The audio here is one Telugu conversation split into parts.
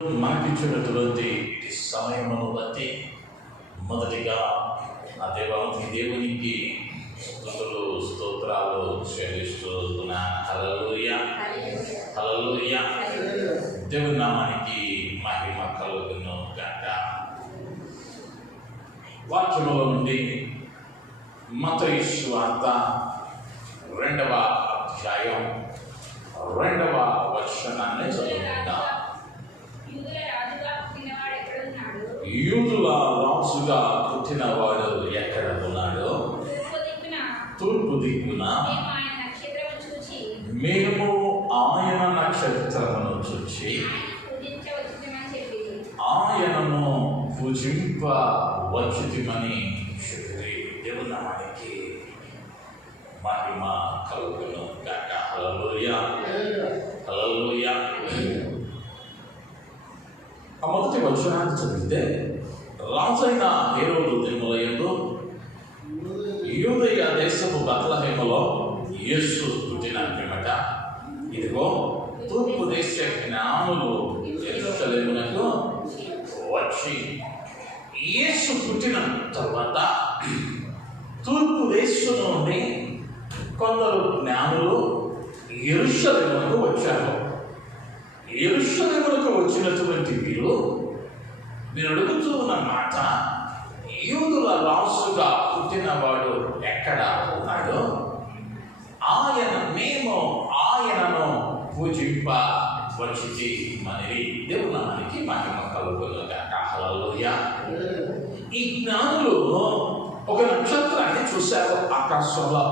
మనకిచ్చినటువంటి సమయమును బట్టి మొదటిగా ఆ దేవునికి స్తుతులు స్తోత్రాలు చెల్లిస్తున్నాను. హల్లెలూయా హల్లెలూయా. దేవుని నామానికి మహిమ కలుగును గాక. వాక్యములో నుండి మత్తయి సువార్త 2వ అధ్యాయం 2వ వచనాన్ని చదువుకుందాం. యూదుల రాజుగా పుట్టినవాడు ఎక్కడ ఉన్నాడో తూర్పు దిక్కున మేము ఆయన నక్షత్రమును చూచి ఆయనను పూజింప వచ్చుమని చెప్పి దేవుని నామానికి మహిమ కలుగును గాక. హల్లెలూయా హల్లెలూయా. ఆ మొదటి వచనాన్ని చదివితే, రాజైన హేరోదు దినములయందు యూదయ దేశపు బెత్లెహేములో యేసు పుట్టిన పిమ్మట ఇదిగో తూర్పు దేశ జ్ఞానులు యెరూషలేమునకు వచ్చి, యేసు పుట్టిన తర్వాత తూర్పు దేశం నుండి కొందరు జ్ఞానులు యెరూషలేమునకు వచ్చారు. యెరూషలేమునకు వచ్చినటువంటి మీరు అడుగుతూ ఉన్న మాట, యూదుల రాజుగా పుట్టినవాడు ఎక్కడ ఉన్నాడో మేము ఆయనను పూజింప వచ్చిమని దేవుని నామానికి మహిమ కలుగును గాక. హల్లెలూయా. ఈ జ్ఞానులు ఒక నక్షత్రాన్ని చూశారు ఆకాశంలో.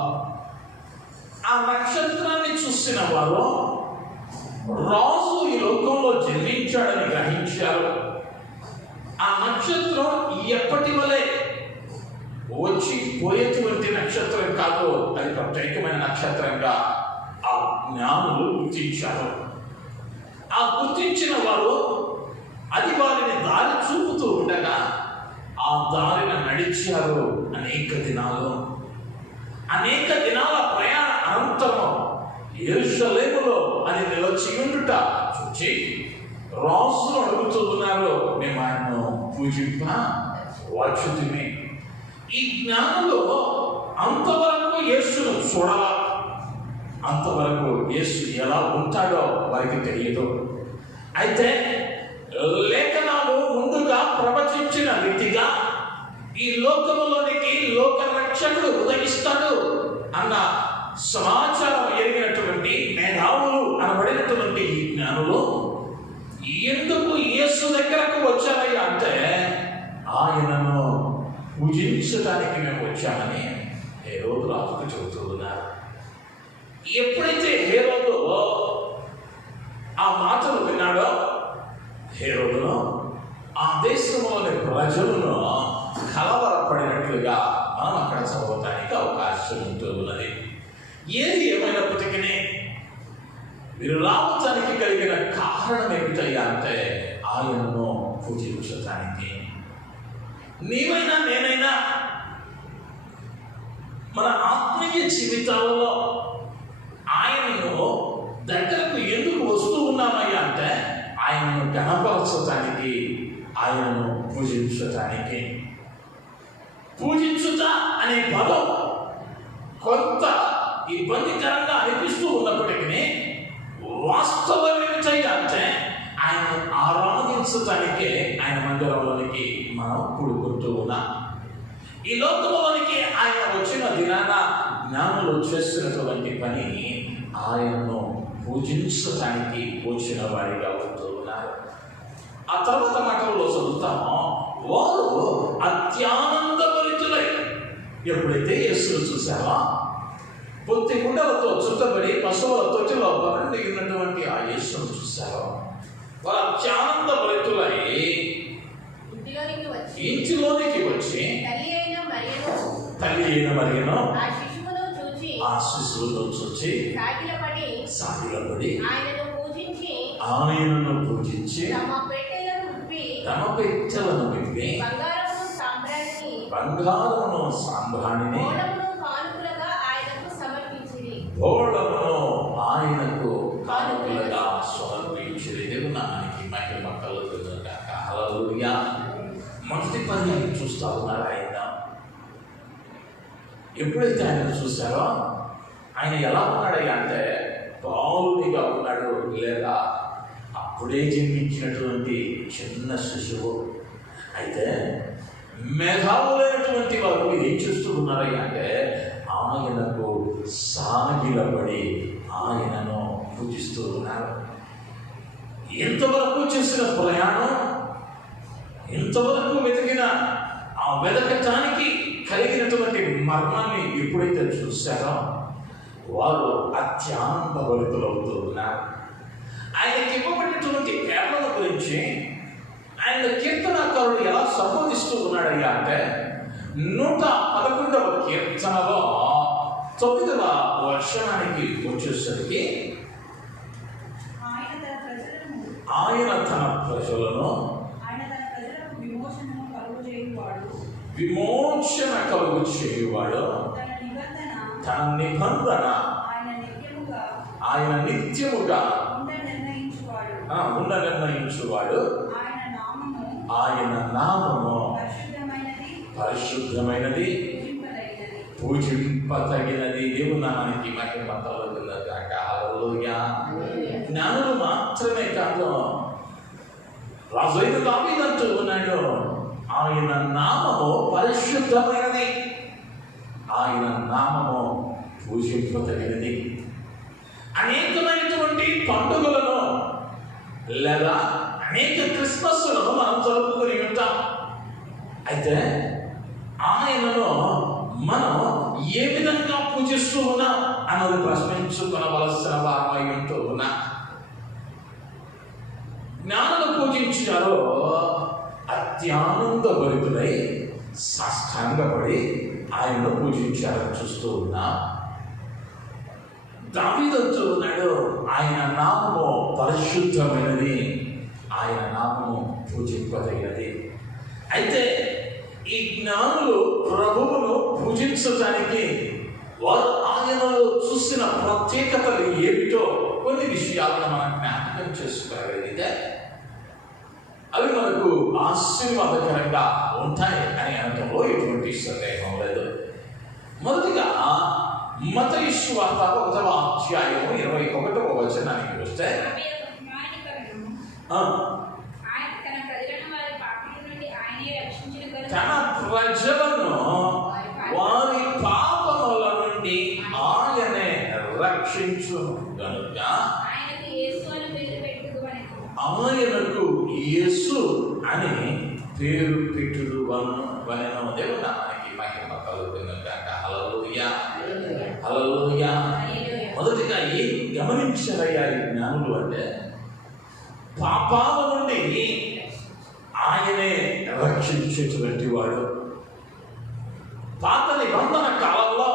ఆ నక్షత్రాన్ని చూసిన వారు రాజు ఈ లోకంలో జన్మించాడని గ్రహించారు. ఆ నక్షత్రం ఎప్పటి వలె వచ్చి పోయేటువంటి నక్షత్రం కాదు, అది ప్రత్యేకమైన నక్షత్రంగా ఆ జ్ఞానులు గుర్తించారు. ఆ గుర్తించిన వారు అది వారిని దారి చూపుతూ ఉండగా ఆ దారిన నడిచారు. అనేక దినాల ప్రయాణ అనంతరం యెరూషలేములో అది నిలిచి ఉండుట చూచి రాజును అడుగుతూ ఉన్నారు, మేము ఆయనను పూజింప వచ్చుతిమి. ఈ జ్ఞానంలో అంతవరకు యేసును చూడాల, అంతవరకు యేసు ఎలా ఉంటాడో వారికి తెలియదు. అయితే లేఖనాలు ముందుగా ప్రవచించిన రీతిగా ఈ లోకములోనికి లోక రక్షకుడు ఉదయిస్తాడు అన్న సమాచారం ఎరిగినటువంటి మేధావులు అనబడినటువంటి ఈ జ్ఞానులు ఎందుకు యేసు దగ్గరకు వచ్చారయ్యా అంటే, ఆయనను పూజించడానికి మేము వచ్చామని హేరోదు రాజుకు చెబుతూ ఉన్నారు. ఎప్పుడైతే హేరోదు ఆ మాటలు విన్నాడో, హేరోదును ఆ దేశంలోని ప్రజలను కలవరపడినట్లుగా మనం అక్కడ చదవటానికి అవకాశం ఉంటూ ఉన్నది. ఏది ఏమైనప్పటికీ వీరు రావటానికి కలిగిన కారణం ఏమిటయ్యా అంటే, ఆయనను పూజించటానికి. నీవైనా నేనైనా మన ఆత్మీయ జీవితాలలో ఆయనను దగ్గరకు ఎందుకు వస్తూ ఉన్నామయ్యా అంటే, ఆయనను గణపరచటానికి, ఆయనను పూజించటానికి. పూజించుట అనే పదం కొంత ఇబ్బందికరంగా అనిపిస్తూ ఉన్నప్పటికీ వాస్తవం ఏమిటయ్యా అంటే, ఆయనను ఆరాధించటానికే ఆయన మందిరంలోనికి మనం కూడుకుంటూ ఉన్నాం. ఈ లోకంలోనికి ఆయన వచ్చిన దినాన జ్ఞానులు చేస్తున్నటువంటి పని ఆయనను పూజించటానికి వచ్చిన వారిగా ఉంటూ ఉన్నారు. ఆ తర్వాత మాటల్లో చదువుతామో, వారు అత్యానందభరితులై ఎప్పుడైతే యేసును చూశారో, పొత్తి గుండలతో చుట్టబడి పశువుల తొట్టిలో పరండి ఉన్నటువంటి ఆ యేసును చూశారో, వారు అత్యానందభరితులై ఇంటిలోనికి వచ్చి తల్లి అయిన మరియను ఆ శిశువును చూచి సాగిలపడి ఆయనను పూజించి తమ పెట్టెలను విప్పి బంగారమును సాంబ్రాణిని భోళమును ఆయనకు కానుకలుగా సమర్పించి దేవుని నామానికి మహిమ కలుగును. హల్లెలూయా. మొదటి పని చూస్తా ఉన్నారు ఆయన. ఎప్పుడైతే ఆయన చూశారో ఆయన ఎలా ఉన్నాడయ్యా అంటే బాలునిగా ఉన్నాడు, లేదా అప్పుడే జన్మించినటువంటి చిన్న శిశువు. అయితే మేధావులైనటువంటి వారు ఏం చేస్తూ ఉన్నారయ్యా అంటే ఆయనకు సాగిలపడి ఆయనను పూజిస్తూ ఉన్నారు. ఇంతవరకు చేసిన ప్రయాణం, ఇంతవరకు వెతికిన ఆ వెతకటానికి కలిగినటువంటి మర్మాన్ని ఎప్పుడైతే చూశారో వారు అత్యానందభరితులవుతూ ఉన్నారు. ఆయనకి ఇవ్వబడినటువంటి కేవలం గురించి ఆయన కీర్తనాకారుడు ఎలా సంబోధిస్తూ ఉన్నాడయ్యా అంటే 111వ కీర్తనలో 9వ వచనానికి వచ్చేసరికి ఆయన తన ప్రజలను విమోచన కలుగు చేయువాడు, తన నిబంధన ఆయన నిత్యముగా ఉండ నిర్ణయించువాడు, ఆయన నామము పరిశుద్ధమైనది, పూజింపతగినది. దేవుని నామానికి మహిమ కలుగునుగాక. హల్లెలూయా. జ్ఞానులు మాత్రమే కాదు, రాజైన దావీదు అంటూ ఉన్నాడు, ఆయన నామము పరిశుద్ధమైనది, ఆయన నామము పూజింపతగినది. అనేకమైనటువంటి పండుగలను లేదా అనేక క్రిస్మస్లను మనం జరుపుకుని ఉంటాం. అయితే ఆయనను మనం ఏ విధంగా పూజిస్తూ ఉన్నాం అన్నది ప్రశ్నించుకోవలసిన వారమై ఉంటూ ఉన్నా. జ్ఞానులు పూజించారో అత్యానందభరితులై సాష్టాంగపడి ఆయనను పూజించారని చూస్తూ ఉన్నా. దావీదు అంటూ ఉన్నాడు, ఆయన నామము పరిశుద్ధమైనది, ఆయన నామము పూజింపదగినది. అయితే ఈ జ్ఞానులు ప్రభువును పూజించడానికి వారు ఆయనలో చూసిన ప్రత్యేకతలు ఏమిటో కొన్ని విషయాలను మనం జ్ఞాపకం చేసుకోగలిగితే అవి మనకు ఆశీర్వాదకరంగా ఉంటాయి అని అనటంలో ఎటువంటి సందేహం లేదు. మొదటిగా మత్తయి సువార్త 1వ అధ్యాయము 21వ వచనానికి వస్తే తన ప్రజలను వారి పాపముల నుండి ఆయనే రక్షించు గనుక ఆయనకు యేసు అని పేరు పెట్టుదు వలెను. దేవుని నామానికి మహిమ కలుగునుగాక. హల్లెలూయా. హల్లెలూయా. మొదటిగా ఏం గమనించారయ్యా ఈ జ్ఞానులు అంటే పాపాల నుండి ఆయనే రక్షించేటువంటి వాడు. పాత నిబంధన కాలంలో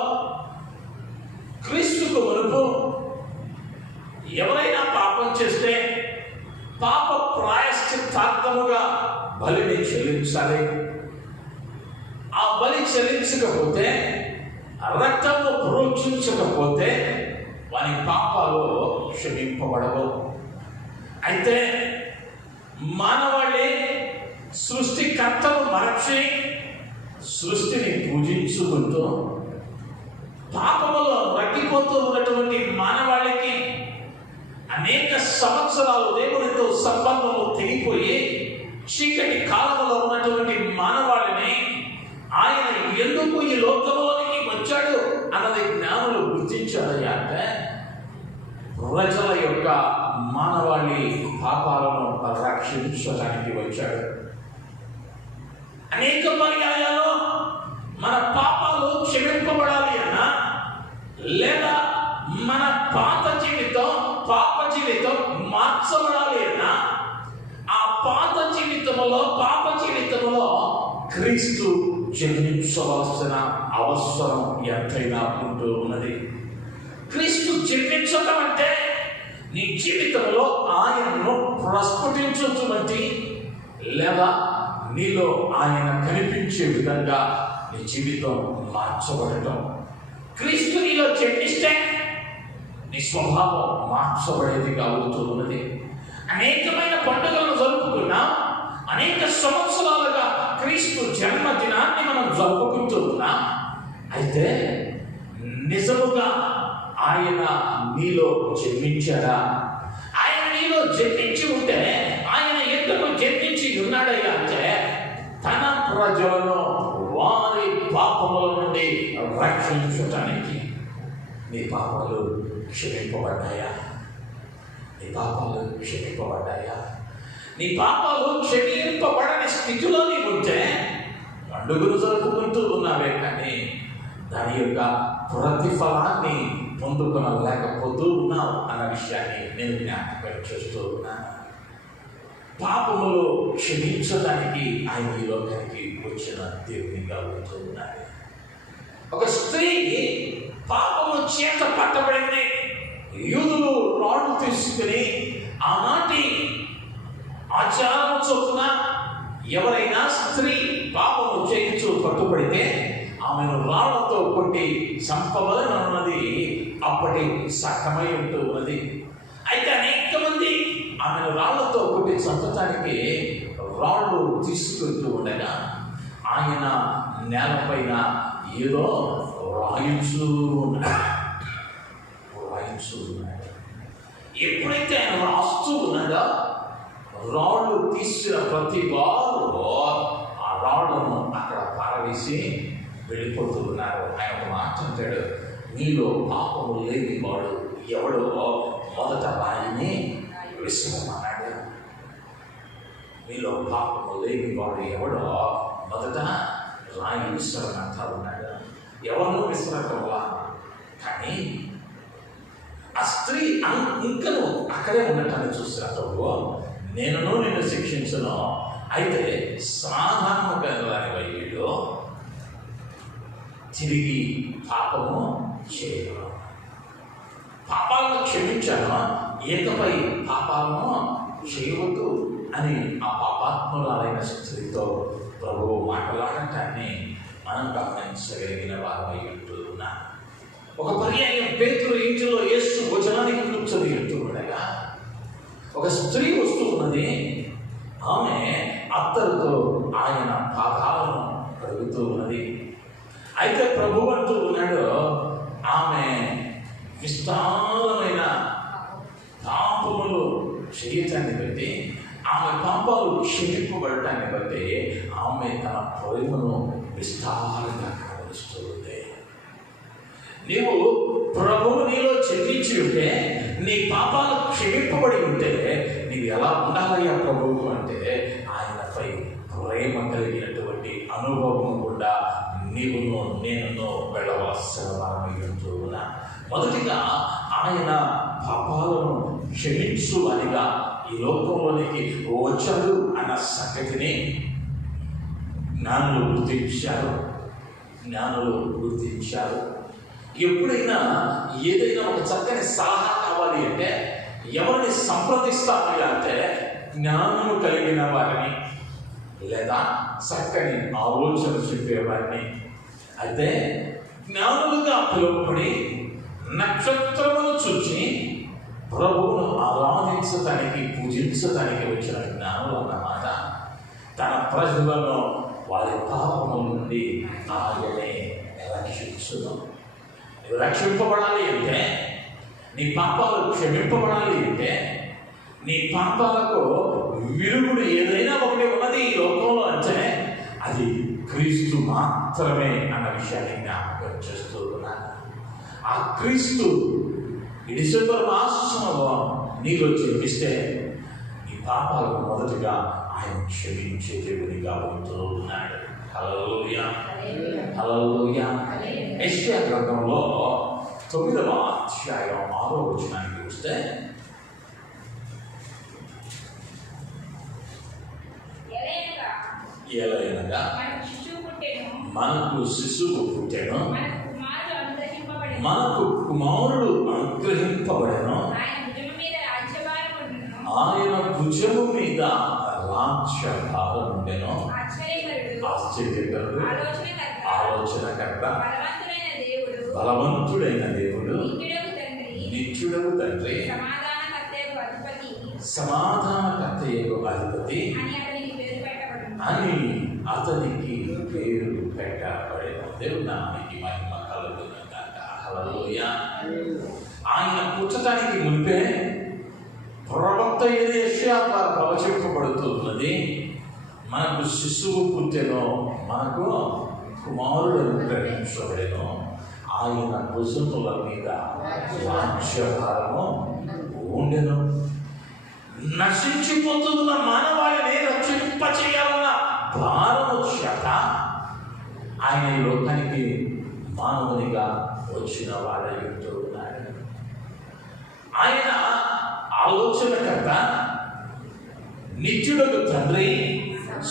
క్రీస్తుకు మునుపు ఎవరైనా పాపం చేస్తే పాప ప్రాయశ్చిత్తార్థముగా బలిని చెల్లించాలి. ఆ బలి చెల్లించకపోతే, రక్తము ప్రోక్షించకపోతే వారి పాపాలు క్షమింపబడవు. అయితే మానవాళి సృష్టికర్తను మరచి సృష్టిని పూజించుకుంటూ పాపములో రగ్గిపోతూ ఉన్నటువంటి మానవాళికి అనేక సంవత్సరాలు దేవునితో సంబంధము తెగిపోయి చీకటి కాలంలో ఉన్నటువంటి మానవాళిని ఆయన ఎందుకు ఈ లోకంలోనికి వచ్చాడు అన్నది జ్ఞానులు గుర్తించారయ్యా అంటే ప్రజల యొక్క మానవాళి పాపాలను రక్షించడానికి వచ్చాడు. అనేక పర్యాయాలు మన పాపాలు క్షమింపబడాలి అన్నా, లేదా మన పాత జీవితం పాప జీవితం మార్చబడాలి అన్నా, ఆ పాత జీవితంలో పాప జీవితంలో క్రీస్తు జన్మించవలసిన అవసరం ఎంతైనా ఉంటూ ఉన్నది. క్రీస్తు జన్మించడం అంటే నీ జీవితంలో ఆయనను ప్రస్ఫుటించున్నటువంటి లేదా నీలో ఆయన కనిపించే విధంగా నీ జీవితం మార్చబడటం. క్రీస్తు నీలో జన్మిస్తే నీ స్వభావం మార్చబడేదిగా అవుతూ ఉన్నది. అనేకమైన పండుగలను జరుపుకున్నా, అనేక సంవత్సరాలుగా క్రీస్తు జన్మదినాన్ని మనం జరుపుకుంటూ ఉన్నాం. అయితే నిజముగా ఆయన నీలో జన్మించాడా? ఆయన నీలో జన్మించి ఉంటే ఆయన ఎందుకు జన్మించి ఉన్నాడయ్యా అంటే తన ప్రజలను వారి పాపముల నుండి రక్షించటానికి. నీ పాపాలు క్షమింపబడ్డాయా? నీ పాపాలు క్షమింపబడ్డాయా? నీ పాపాలు క్షమింపబడని స్థితిలో నీ ఉంటే పండుగలు జరుపుకుంటూ ఉన్నావే కానీ దాని యొక్క ప్రతిఫలాన్ని పొందుకోలేకపోతూ ఉన్నావు అన్న విషయాన్ని నేను జ్ఞాపకం చేస్తూ ఉన్నాను. పాపములు క్షమించడానికి ఆయన ఈ లోకానికి వచ్చిన దేవునిగా ఉంటూ ఉన్నాడు. ఒక స్త్రీ పాపము చేత పట్టబడింది. యూదులు రాళ్ళు తీసుకుని ఆనాటి ఆచారం చొప్పున ఎవరైనా స్త్రీ పాపము చేయించు పట్టుబడితే ఆమెను రాళ్లతో కొట్టి చంపవలనన్నది అప్పటి సకమై ఉంటూ ఉన్నది. అయితే అనేక మంది ఆమెను రాళ్లతో కొట్టి చంపటానికి రాళ్ళు తీసుకుంటూ ఉండగా ఆయన నేలపైన ఏదో రాయించు ఉన్నాడు. ఎప్పుడైతే ఆయన రాస్తూ ఉన్నాడో రాళ్ళు తీసిన ప్రతి వారు ఆ రాళ్ళను అక్కడ పారవేసి వెళ్ళిపోతూ ఉన్నారు. ఆయన ఒక మాట అంటాడు, మీలో పాపము లేని వాడు ఎవడో మొదట రాయిని విసరమన్నాడు. మీలో పాపము లేని వాడు ఎవడో మొదట రాయి విసరమంటా ఉన్నాడు. ఎవరినో విసరటంలా. కానీ ఆ స్త్రీ ఇంకను అక్కడే ఉండటాన్ని చూసినప్పుడు నేను నిన్ను శిక్షించను, అయితే సాధారణంగా వీళ్ళు తిరిగి పాపము చేయను, పాపాలను క్షమించాను, ఏకపై పాపాలను చేయవద్దు అని ఆ పాపాత్మురాలైన స్త్రీతో ప్రభువు మాట్లాడటాన్ని మనం గమనించగలిగిన వారమై ఉంటూ ఉన్నాం. ఒక పర్యాయం పేతురు ఇంటిలో యేసు భోజనానికి కూర్చొని వెళ్తూ ఉండగా ఒక స్త్రీ వస్తూ ఉన్నది. ఆమె అత్తరుతో ఆయన పాపాలను కడుగుతూ ఉన్నది. అయితే ప్రభు అంటూ ఉన్నాడు, ఆమె విస్తారమైన పాపములు చేయటాన్ని బట్టి, ఆమె పాపాలు క్షమింపబడటాన్ని బట్టి ఆమె తన ప్రేమను విస్తారంగా కనబరుస్తూ ఉంది. నీవు ప్రభువు నీలో చెల్లించి ఉంటే, నీ పాపాలు క్షమింపబడి ఉంటే నీవు ఎలా ఉండాలయ్యా ప్రభువు అంటే ఆయనపై ప్రేమ కలిగినటువంటి అనుభవం కూడా నీవును నేను వెళ్ళవలసిన వారమై ఉంటూ ఉన్నా. మొదటిగా ఆయన పాపాలను క్షమించువానిగా ఈ లోకంలోనికి వచ్చాడు అన్న సంగతిని జ్ఞానులు గుర్తించారు. ఎప్పుడైనా ఏదైనా ఒక చక్కని సలహా కావాలి అంటే ఎవరిని సంప్రదిస్తామని అంటే జ్ఞానము కలిగిన వారిని లేదా చక్కని ఆలోచన చెప్పేవారిని. అయితే జ్ఞానులుగా పిలువబడి నక్షత్రమును చూచి ప్రభువును ఆరాధించటానికి పూజించటానికి వచ్చిన జ్ఞానులు అన్నమాట తన ప్రజలను వారి పాపముల నుండి ఆయనే రక్షించును. నువ్వు రక్షింపబడాలి అంటే, నీ పాపాలు క్షమింపబడాలి అంటే, నీ పాపాలకు విరుగుడు ఏదైనా ఒకటి ఉన్నది ఈ లోకంలో అంటే అది క్రీస్తు మాత్రమే అన్న విషయాన్ని జ్ఞాపకం చేస్తూ ఉన్నాను. ఆ క్రీస్తు ఈ డిసెంబర్ మాసంలో నీలో జన్మిస్తే నీ పాపాలకు మొదటిగా ఆయన క్షమించే దేవునిగా ఉంటూ ఉన్నాడు. హల్లెలూయా, హల్లెలూయా. యెషయా గ్రంథంలో 9వ అధ్యాయం 6వ వచనానికి వస్తే, ఎలయనగా మనకు శిశువు పుట్టెను, మనకు కుమారుడు అనుగ్రహింపబడెను, ఆయన భుజము మీద రాజ్యభారం ఉండెను. ఆశ్చర్యకరుడు, ఆలోచనకర్త, బలవంతుడైన దేవుడు, నిత్యుడగు తండ్రి, సమాధానకర్తయగు అధిపతి అని అతనికి పేరు పెట్టబడేను. దేవుని నామానికి మహిమ కలుగును గాక. హల్లెలూయా. ఆయన పుట్టడానికి మునిపే ప్రవక్త యెషయా ద్వారా ప్రవచింపబడుతున్నది, మనకు శిశువు పుట్టెను, మనకు కుమారుడు అనుగ్రహించబడెను, ఆయన భుజముల మీద రాజ్యభారము ఉండెను. నశించిపోతున్న మానవాళిని రక్షింపచేయాలన్న భారము చేత ఆయన ఈ లోకానికి మానవునిగా వచ్చిన వాడై ఉన్నాడు. ఆయన ఆలోచనకర్త, నిత్యుడకు తండ్రి,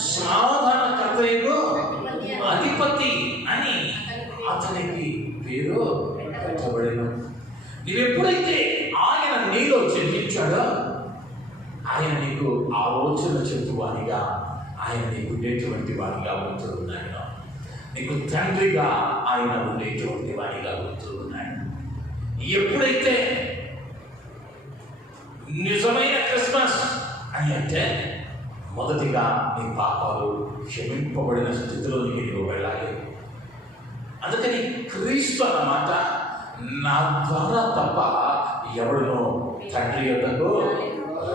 సమాధానకర్తయు అధిపతి అని అతనికి పేరు పెట్టబడెను. నీవెప్పుడైతే ఆయన నీలో జన్మించాడో ఆయన నీకు ఆలోచన చెప్పువానిగా, ఆయన నీకు ఉండేటువంటి వాడిగా ఉంటున్నాడు. నీకు తండ్రిగా ఆయన ఉండేటువంటి వాడిగా ఉంటున్నాడు. ఎప్పుడైతే నిజమైన క్రిస్మస్ అని అంటే మొదటిగా నీ పాపాలు క్షమింపబడిన స్థితిలోనికి నీవు వెళ్ళాలి. అందుకని క్రీస్తు అన్నమాట నా ద్వారా తప్ప ఎవడునో తండ్రి యొద్దకు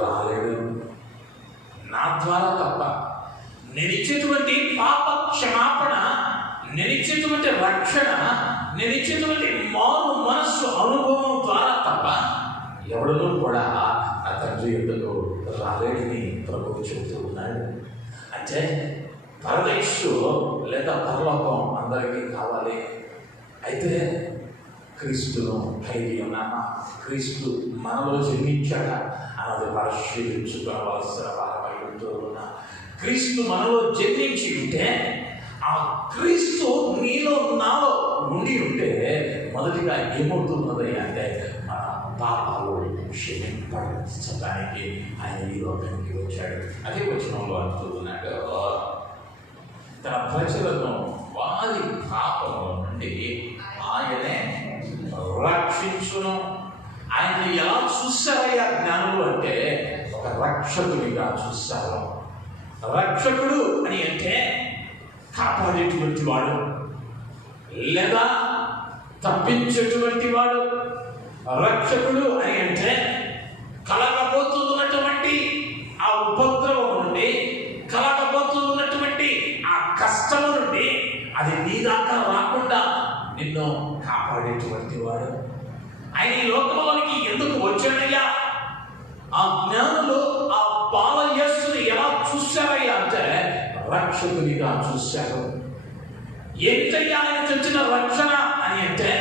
రాలేడు. నా ద్వారా తప్ప నేను ఇచ్చేటువంటి పాప క్షమాపణ, నేను ఇచ్చేటువంటి రక్షణ, నేను ఇచ్చేటువంటి మారు మనస్సు అనుభవం ద్వారా తప్ప ఎవడనూ కూడా నా తండ్రి యొద్దకు రాలేడని ప్రభువు చెబుతూ ఉన్నాడు. అంటే పరదేశు లేదా పరలోకం అందరికీ కావాలి. అయితే క్రీస్తును కలిగి ఉన్నామా, క్రీస్తు మనలో జన్మించాడా అన్నది పరిశీలించుకోవాల్సిన వారమై ఉంటూ ఉన్నా. క్రీస్తు మనలో జన్మించి ఉంటే, ఆ క్రీస్తు నీలో నాలో ఉండి ఉంటే మొదటిగా ఏమవుతున్నది అంటే మన పాపాలు క్షమింపడానికి ఆయన ఈ లోకానికి వచ్చాడు. అదే వచనంలో అంటూ ఉన్నాడు, తన ప్రజలను వారి పాపముల నుండి ఆయనే రక్షించును. ఆయన ఎలా చూశారయ్యా జ్ఞానులు అంటే ఒక రక్షకుడిగా చూశారు. రక్షకుడు అని అంటే కాపాడేటువంటి వాడు లేదా తప్పించేటువంటి వాడు. రక్షకుడు అని అంటే కలగబోతున్నటువంటి ఆ ఉపద్రవం నుండి, కలగబోతున్నటువంటి ఆ కష్టం నుండి అది నీ దాకా రాకుండా నిన్ను కాపాడేటువంటి వాడు. ఆయన ఈ లోకంలోనికి ఎందుకు వచ్చాడయ్యా? ఆ జ్ఞానులు ఆ బాల యేసుని ఎలా చూశారయ్యా అంటే రక్షకునిగా చూశారు. ఏమిటయ్యా ఆయన తెచ్చిన రక్షణ అని అంటే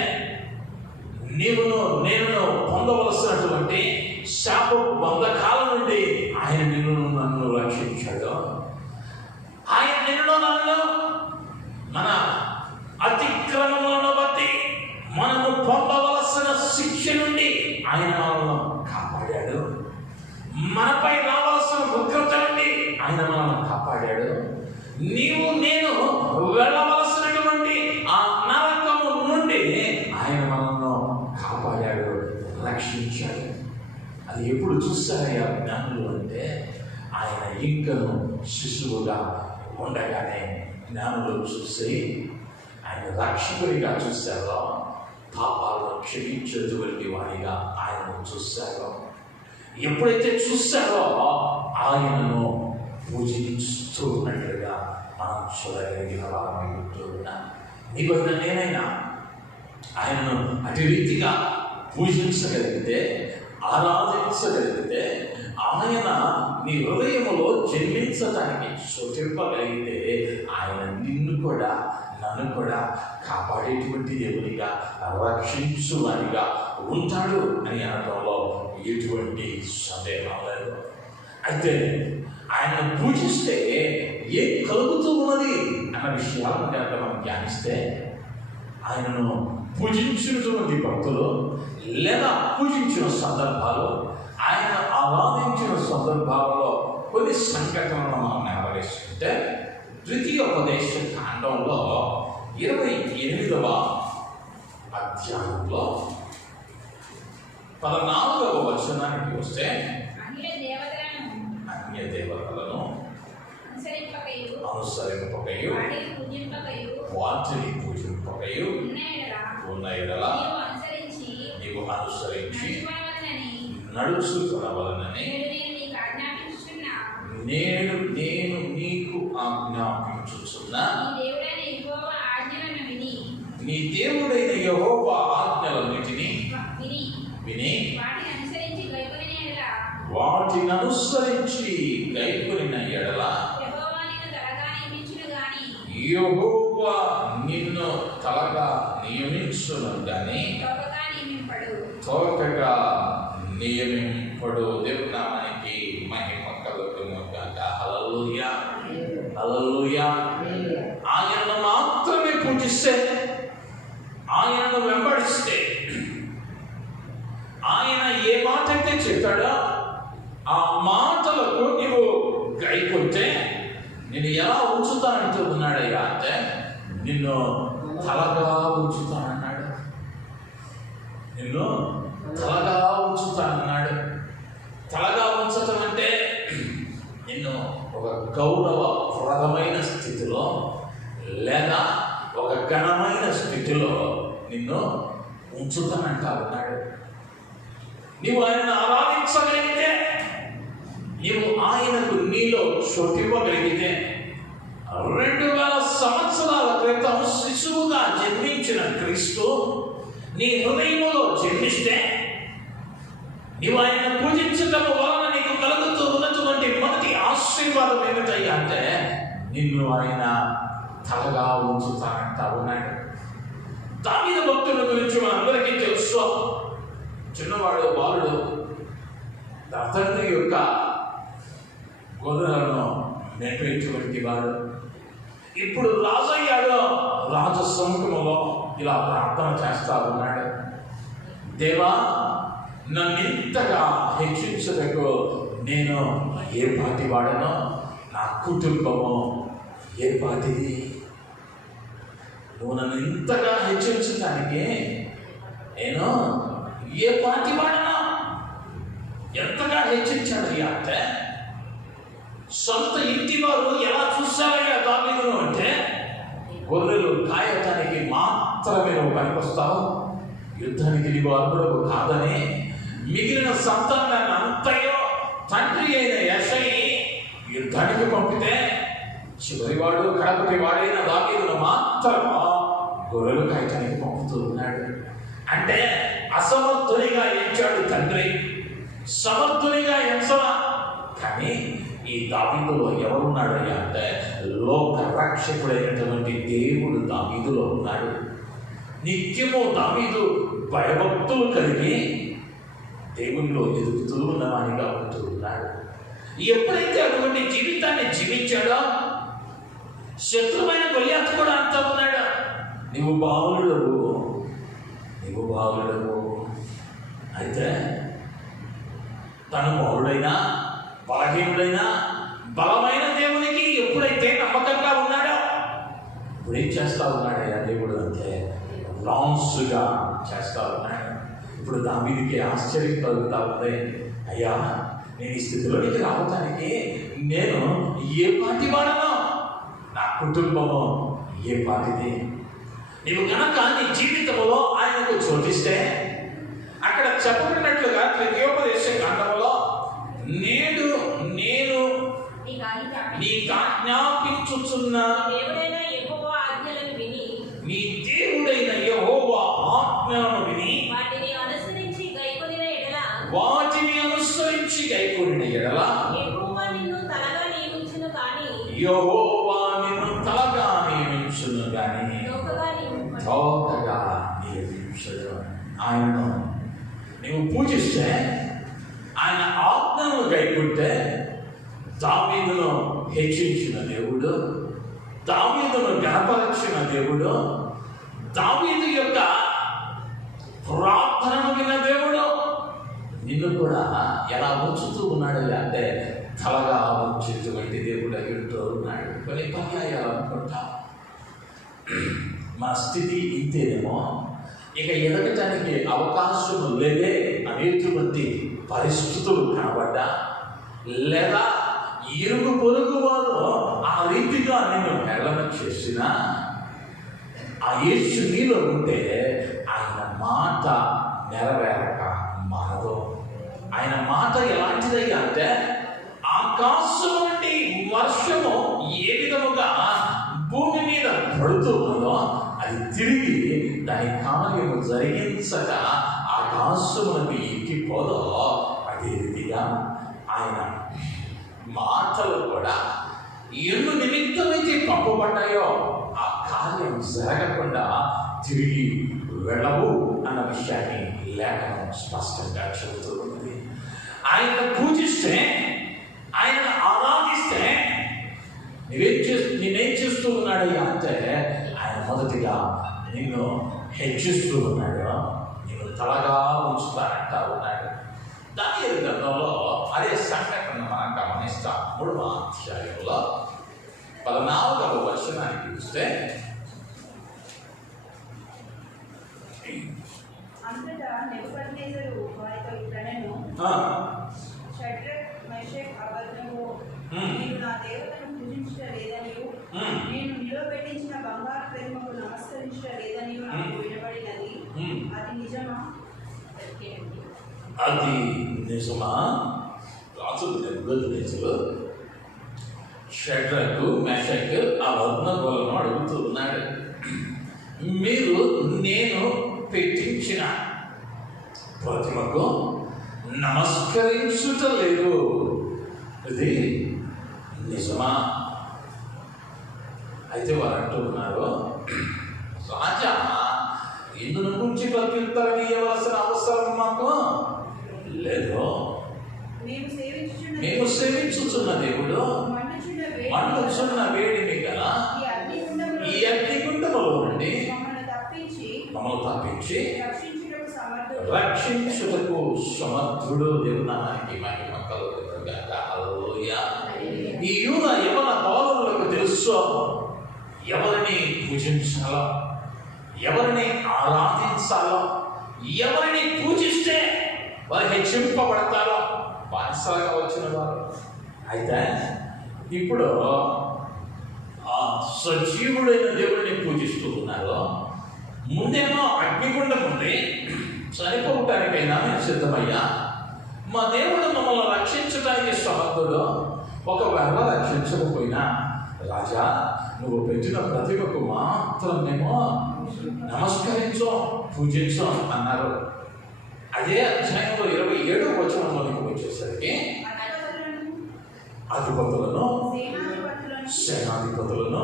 నీవును నేను పొందవలసినటువంటి శాప బంధకాల నుండి ఆయన నిన్ను నన్ను రక్షించాడు. ఆయన నిన్ను నన్ను మన అతిక్రమములను బట్టి మనము పొందవలసిన శిక్ష నుండి ఆయన మనల్ని కాపాడాడు. మనపై రావాల్సిన ఉగ్రత నుండి ఆయన మనల్ని కాపాడాడు. నీవు నేను వెళ్ళవలసినటువంటి ఆ నరకము నుండి ఆయన మనల్ని కాపాడాడు, రక్షించాడు. అది ఎప్పుడు చూస్తారయ్యా జ్ఞానులు అంటే ఆయన ఇంకను శిశువుగా ఉండగానే జ్ఞానులు చూసి ఆయన రక్షకుడిగా చూశారో, పాపాలను క్షమించేటువంటి వాడిగా ఆయనను చూశారో, ఎప్పుడైతే చూశారో ఆయనను పూజిస్తూ ఉన్నట్లుగా మనం చూడగలిగిన వారమై ఉంటున్నా. నీకు నేనైనా ఆయనను అటు రీతిగా పూజించగలిగితే, ఆరాధించగలిగితే, ఆయన నీ హృదయంలో జన్మించడానికి చోటింపగలిగితే ఆయన నిన్ను కూడా నన్ను కూడా కాపాడేటువంటి దేవునిగా, రక్షించువానిగా ఉంటాడు అని అనడంలో ఎటువంటి సందేహం లేదు. అయితే ఆయనను పూజిస్తే ఏం కలుగుతూ ఉన్నది అన్న విషయాలను కనుక మనం ధ్యానిస్తే, ఆయనను పూజించినటువంటి భక్తులు లేదా పూజించిన సందర్భాలు, ఆయన ఆరాధించిన సందర్భాలలో కొన్ని సంఘటనలను మనం నెరవేర్చుకుంటే, ద్వితీయోపదేశ కాండంలో 28వ అధ్యాయంలో 14వ వచనానికి వస్తే, అన్య దేవతలను అనుసరింపకయు వాటిని పూజింపకయు ఉన్న ఎడల నీవు అనుసరించి నడుచుకొనవలెనని నేను నీకు ఆజ్ఞాపించుచున్న నీ దేవుడైన యెహోవా ఆజ్ఞలన్నిటిని విని వాటిని అనుసరించి గైకొనిన ఎడల యెహోవా నిన్ను తలగా నియమించును గాని తోకగా నియమింపడు. దేవుని నామానికి మహిమ కలుగును గాక. హల్లెలూయా, హల్లెలూయా. ఆయనను మాత్రమే పూజిస్తే, ఆయనను వెంబడిస్తే, ఆయన ఏ మాట అయితే చెప్తాడో ఆ మాటలకు నీవు గైకొంటే నేను ఎలా ఉంచుతానంటూ ఉన్నాడయ్యా అంటే నిన్ను తలగా ఉంచుతానన్నాడు. నిన్ను తలగా ఉంచుతానన్నాడు. తలగా ఉంచటం అంటే నిన్ను ఒక గౌరవప్రదమైన స్థితిలో లేదా ఒక ఘనమైన స్థితిలో నిన్ను ఉంచుతానంటా ఉన్నాడు. నీవు ఆయనను ఆరాధించగలిగితే, నీవు ఆయనకు నీలో చోటివ్వగలిగితే, 2000 సంవత్సరాల క్రితం శిశువుగా జన్మించిన క్రీస్తు నీ హృదయంలో జన్మిస్తే, నీవు ఆయన పూజించటం వలన నీకు కలుగుతూ ఉన్నటువంటి మొదటి ఆశీర్వాదం ఏమిటయ్యా అంటే నిన్ను ఆయన తలగా ఉంచుతానంటా ఉన్నాడు. దావీదు భక్తుల గురించి మనందరికీ తెలుసు. చిన్నవాడు బాలుడు తన తండ్రి యొక్క గొర్రెలను నెట్టేటువంటి వాడు. ఇప్పుడు రాజయ్యాడు. రాజు సముఖంలో ఇలా ప్రార్థన చేస్తా ఉన్నాడు. దేవా, నన్నింతగా హెచ్చించటకు నేను ఏ పాటి వాడనో, నా కుటుంబము ఏ పాటిది. నువ్వు నన్ను ఇంతగా హెచ్చించడానికి నేను ఏ పాటి వాడనో. ఎంతగా హెచ్చించాడయ్యా అంటే సొంత ఇంటి వారు ఎలా చూశారయ్యా దావీదును అంటే, గొర్రెలు కాయటానికి మాత్రమే నువ్వు పనికొస్తావు, యుద్ధానికి నీవు అర్హుడవు కాదని మిగిలిన సంతానాన్ని అంతయో తండ్రి అయిన యెషయి యుద్ధానికి పంపితే చివరివాడు కడపటి వాడైన దావీదును మాత్రం గొర్రెలు కాయటానికి పంపుతూ ఉన్నాడు. అంటే అసమర్థునిగా ఎంచాడు తండ్రి, సమర్థునిగా ఎంచవా. కానీ ఈ దావీదులో ఎవరున్నాడయ్యా అంటే లోక రక్షకుడైనటువంటి దేవుడు దావీదులో ఉన్నాడు. నిత్యము దావీదు భయభక్తులు కలిగి దేవునిలో ఎదుగుతూ ఉన్నవానిగా ఉంటూ ఉన్నాడు. ఎప్పుడైతే అటువంటి జీవితాన్ని జీవించాడో శత్రువైన గొల్యాతు కూడా అంటూ ఉన్నాడు, నీవు బాలుడవు, నీవు బాలుడవు. అయితే తను బాలుడైనా బలహీనుడైనా బలమైన దేవునికి ఎప్పుడైతే నమ్మకంగా ఉన్నాడో ఇప్పుడు ఏం చేస్తా ఉన్నాడయ్యా దేవుడు అంటే లాంగ్స్గా చేస్తా ఉన్నాడు. ఇప్పుడు దావీదుకి ఆశ్చర్యం కలుగుతా ఉంది. అయ్యా, నేను ఈ స్థితిలోనికి రావటానికి నేను ఏ పాటి వాడనో, నా కుటుంబము ఏ పాటిది. నీవు కనుక నీ జీవితంలో ఆయనకు చోటిస్తే, అక్కడ చెప్పబడినట్లుగా ద్వితీయోపదేశ కాండములో నేను నీకు ఆజ్ఞాపించుచున్న నీ దేవుడైన యెహోవా ఆజ్ఞలను విని వాటిని అనుసరించి గైకొనిన ఎడల యెహోవా నిన్ను తలగా నియమించును గాని తోకగా నియమించడు. ఆయనను నీవు పూజిస్తే, ఆయన ఆజ్ఞను గైకొంటే దావీదును హెచ్చించిన దేవుడు, దావీదును గణపరిచిన దేవుడు, దావీదు యొక్క ప్రార్థనను విన్న దేవుడు నిన్ను కూడా ఎలా ఉంచుతూ ఉన్నాడు అంటే తలగా ఉంచేటువంటి దేవుడు అయ్యుంటూ ఉన్నాడు. కొన్ని పర్యాయాలు అనుకుంటా మా స్థితి ఇంతేనేమో, ఇక ఎదగటానికి అవకాశం లేదే అనేటువంటి పరిస్థితులు కనబడ్డా, లేదా ఇరుగు పొరుగు వారు ఆ రీతిగా యేసు నీలో ఉంటే ఆయన మాట నెరవేరక మానదు. ఆయన మాట ఎలాంటిదయ్యా అంటే, ఆకాశం నుండి వర్షము ఏ విధముగా భూమి మీద పడుతున్నదో అది తిరిగి దాని కార్యము జరిగించక ఆకాశమునకు ఎక్కిపోదో, అదే రీతిగా ఆయన మాటలు కూడా ఎందు నిమిత్తమైతే పంపబడ్డాయో ఆ కార్యం జరగకుండా తిరిగి వెళ్ళవు అన్న విషయాన్ని లేఖనం స్పష్టంగా చెబుతూ ఉంది. ఆయన పూజిస్తే, ఆయన ఆరాధిస్తే నేనేం చేస్తూ ఉన్నాడు అంటే, ఆయన మొదటిగా నిన్ను హెచ్చిస్తూ ఉన్నాడు, నిన్ను తలగా ఉంచుతానంటా ఉన్నాడు. దానియేలు గ్రంథంలో అదే సంఘటన మనం గమనిస్తాం. 3వ అధ్యాయంలో 14వ వచనానికి చూస్తే, అంతటా నెబుకద్నెజరు వారితో ఇట్లనెను, షడ్రక్, మెషక్, అబేద్నెగో, మీరు నా దేవతను పూజించట లేదనియు, నేను నిలవబెట్టించిన బంగారు ప్రతిమకు నమస్కరించట లేదనియు నాకు వినబడినది. అది నిజమా? అది నిజమా? రాజు నెబుకద్నెజరు షడ్రక్, మెషక్, అబేద్నెగోలను అడుగుతూ ఉన్నాడు, మీరు నేను పెట్టించిన ప్రతిమకు నమస్కరించుట లేదు, ఇది నిజమా? అయితే వారు అంటూ ఉన్నారు, రాజా, ఇందును గురించి ప్రత్యుత్తరం ఇవ్వవలసిన అవసరం మాకు లేదు. మేము సేవించుచున్న దేవుడు మండుచున్న వేడిని గల ఈ అగ్నిగుండములో నుండి మమ్మల్ని తప్పించి రక్షించుటకు సమర్థుడు. దేవునామానికి మహిమ కలుగును గాక. హల్లెలూయా. ఈ యూద యవన బాలులకు తెలుసు ఎవరిని పూజించాలో, ఎవరిని ఆరాధించాలో, ఎవరిని పూజిస్తే వారు హెచ్చింపబడతారో బానిసలుగా వచ్చిన వారు. అయితే ఇప్పుడు ఆ సజీవుడైన దేవుడిని పూజిస్తూ ఉన్నారు. ముందేమో అగ్నిగుండం ఉంది, చనిపోవటానికైనా నేను సిద్ధమయ్యా, మా దేవుడు మమ్మల్ని రక్షించడానికి సమర్థుడు, ఒకవేళ రక్షించకపోయినా రాజా నువ్వు పెట్టిన ప్రతిభకు మాత్రం మేము నమస్కరించో పూజించో అన్నారు. అదే అధ్యాయంలో 27వ వచనంలోనికి వచ్చేసరికి అధిపతులను, సేనాధిపతులను,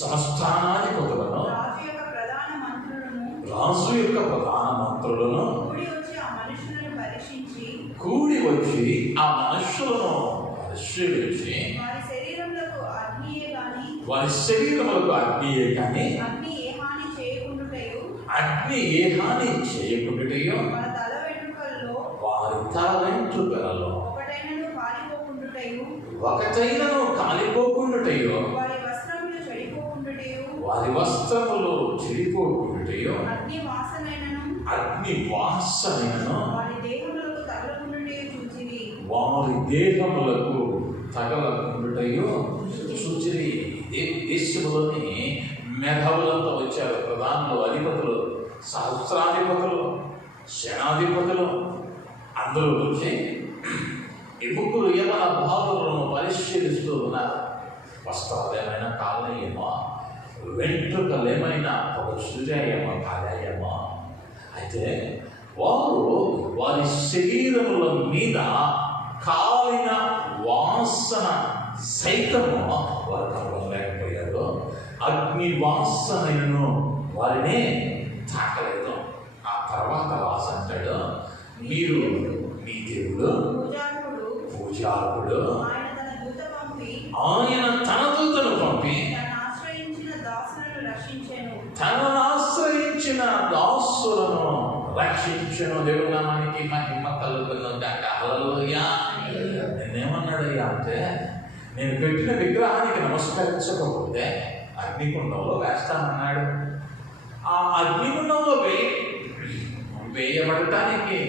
సంస్థానాధిపతులను, రాజు యొక్క ప్రధాన మంత్రులను కూడి వచ్చి ఆ మనుషులను పరిశీలించి వారి శరీరములకు అగ్నియే కానీ అగ్ని ఏ హాని చేయకుండాటయో వారి తల వెంట్రుకలలో ఒకటైనను కాలిపోకుండాటయో వారి వస్త్రములు చెడిపోకుండాటయో అగ్ని వాసనను వారి దేహములకు తగలకుండాటయో చూచిరి. దేశంలోని మేధావులంతా వచ్చారు, ప్రధానులు, అధిపతులు, సహస్రాధిపతులు, సేనాధిపతులు అందరూ వచ్చి ఈ ముగ్గురు యవన బాలులను పరిశీలిస్తూ ఉన్నారు. వస్త్రాలు ఏమైనా కాలేయేమో, వెంట్రుకలు ఏమైనా ఒక సూర్యాయేమో కాలేయేమో. అయితే వారు వారి శరీరముల మీద కాలిన వాసన సైతము వారు కనుగొనలేకపోయారు. అగ్ని వాసనను వారినే తాకలేదు. ఆ తర్వాత రాసి అంటాడు, మీరు మీ దేవుడు పూజారుడు, ఆయన తన దూతను పంపి తనను ఆశ్రయించిన దాసులను రక్షించెను. దేవుని నామానికి మహిమ కలుగును గాక. హల్లెలూయా. నేనేమన్నాడయ్యా అంటే, నేను పెట్టిన విగ్రహానికి నమస్కరించకపోతే అగ్నిగుండంలో వేస్తానన్నాడు. ఆ అగ్నిగుండంలో వేయబడటానికి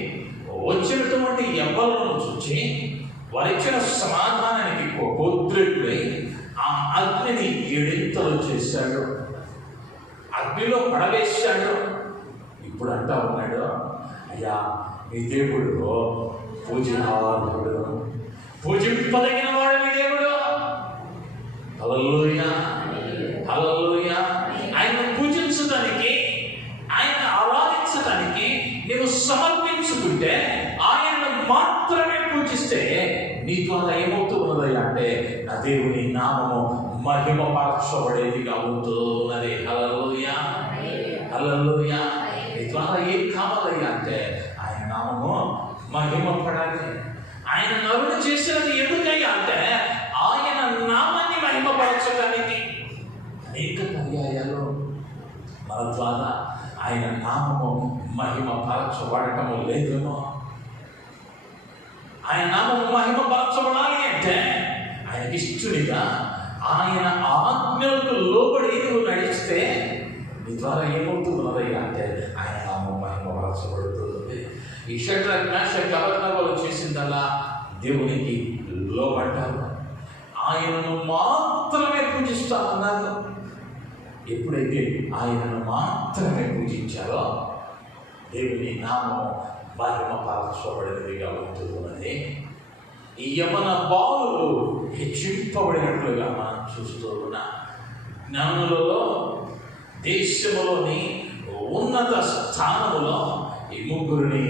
వచ్చినటువంటి ఎవ్వలను చూచి వారిచ్చిన సమాధానానికి కోపోద్రేకుడై ఆ అగ్నిని ఎడింతలు చేశాడు. అగ్నిలో పడవేశాడు. ఇప్పుడు అంటా ఉన్నాడు, అయ్యా మీ దేవుడు పూజనార్హుడు, పూజింపదగిన వాడు మీ దేవుడు. హల్లెలూయా, హల్లెలూయా. ఆయన పూజించడానికి, ఆయన ఆరాధించడానికి నీవు సమర్పించుకుంటే, ఆయనను మాత్రమే పూజిస్తే నీ ద్వారా ఏమవుతూ ఉన్నది అంటే నా దేవుని నామము మహిమపరచబడేదిగా ఉంటూ ఉన్నది. హల్లెలూయా, హల్లెలూయా. నీ ద్వారా ఏం కావాలయ్యా అంటే ఆయన నామము మహిమపడాలి. ఆయన నరుడు చేసినది ఎందుకయ్యా అంటే ఆయన నామాన్ని మహిమపరచడానికి. అనేక పర్యాయాలు మన ద్వారా ఆయన నామము మహిమపరచబడటము లేదేమో. ఆయన నామము మహిమపరచబడాలి అంటే ఆయనకి ఇష్టనిగా ఆయన ఆజ్ఞలకు లోబడి నువ్వు నడిస్తే నీ ద్వారా ఏమవుతున్నదయ్యా అంటే ఆయన నామం మహిమపరచబడుతుంది. ఈ షడ్రక్ మేషక్ అబేద్నెగోలు చేసిందల్లా దేవునికి లోబడ్డారు. ఆయనను మాత్రమే పూజిస్తామన్నారు. ఎప్పుడైతే ఆయనను మాత్రమే పూజించారో దేవుని నామము మహిమపరచబడినదిగా ఉంటున్నది. ఈ యమన బాలులు హెచ్చింపబడినట్లుగా మనం చూస్తూ ఉన్నాం. జ్ఞానులలో దేశంలోని ఉన్నత స్థానములో ఈ ముగ్గురిని